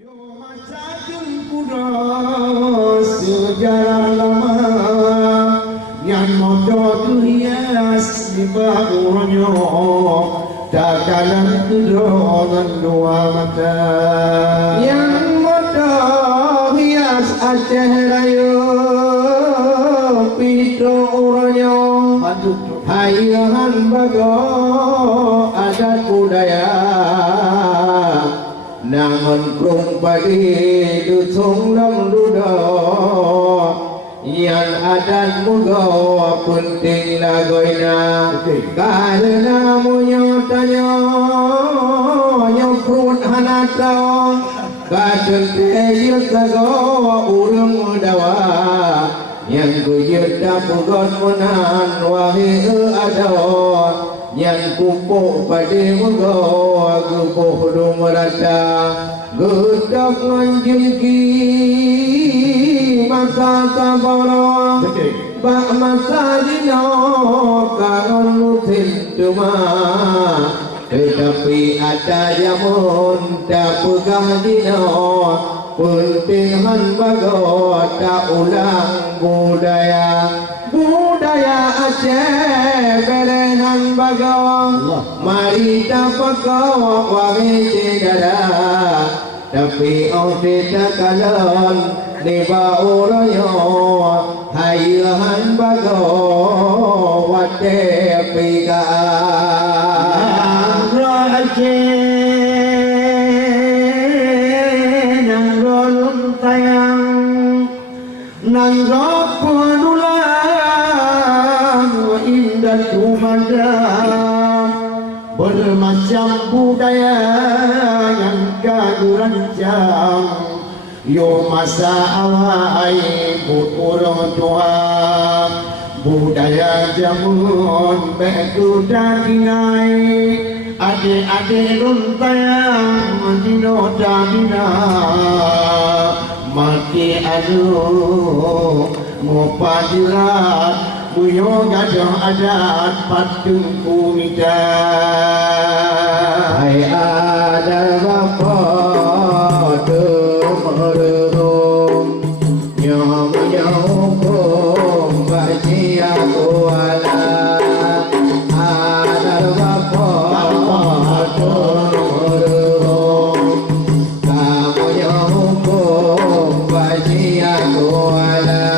Yo masa jempura sejarah lama yang motor tu hias di bawahnya dakalan kedongan dua mata yang motor hias Aceh Raya pito orangnya hayahan bago adat budaya namun krung padi dusung lam duda yang adat muga penting lagoina karena munyo tanyo nyokrut hanata kadang teyut lago urung dawa yang kuyut dapugon munan wahi ada yang kumpuk pada muka kumpuk dumerata gedok menjengki masa sabara bak masa dino kangen lutin cuma tetapi ada jamun tak pegang dino pentingan bago tak ulang budaya Aceh berenang bago mari dapat kau wari cedera tapi orang tak kalon di bawah royo hayahan bago wate pika Aceh nang rolum tayang nang dan kumandang bermacam budaya yang kau rancang yo masa awal orang tua budaya jamun beku dan inai adik-adik runtayang dino damina mati adu mupajirat Buyo gadah adat patung kumita Hai ada bapa temerum Nyom-nyom baji aku ala Ada bapa temerum Kamu nyom baji aku ala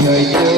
Yo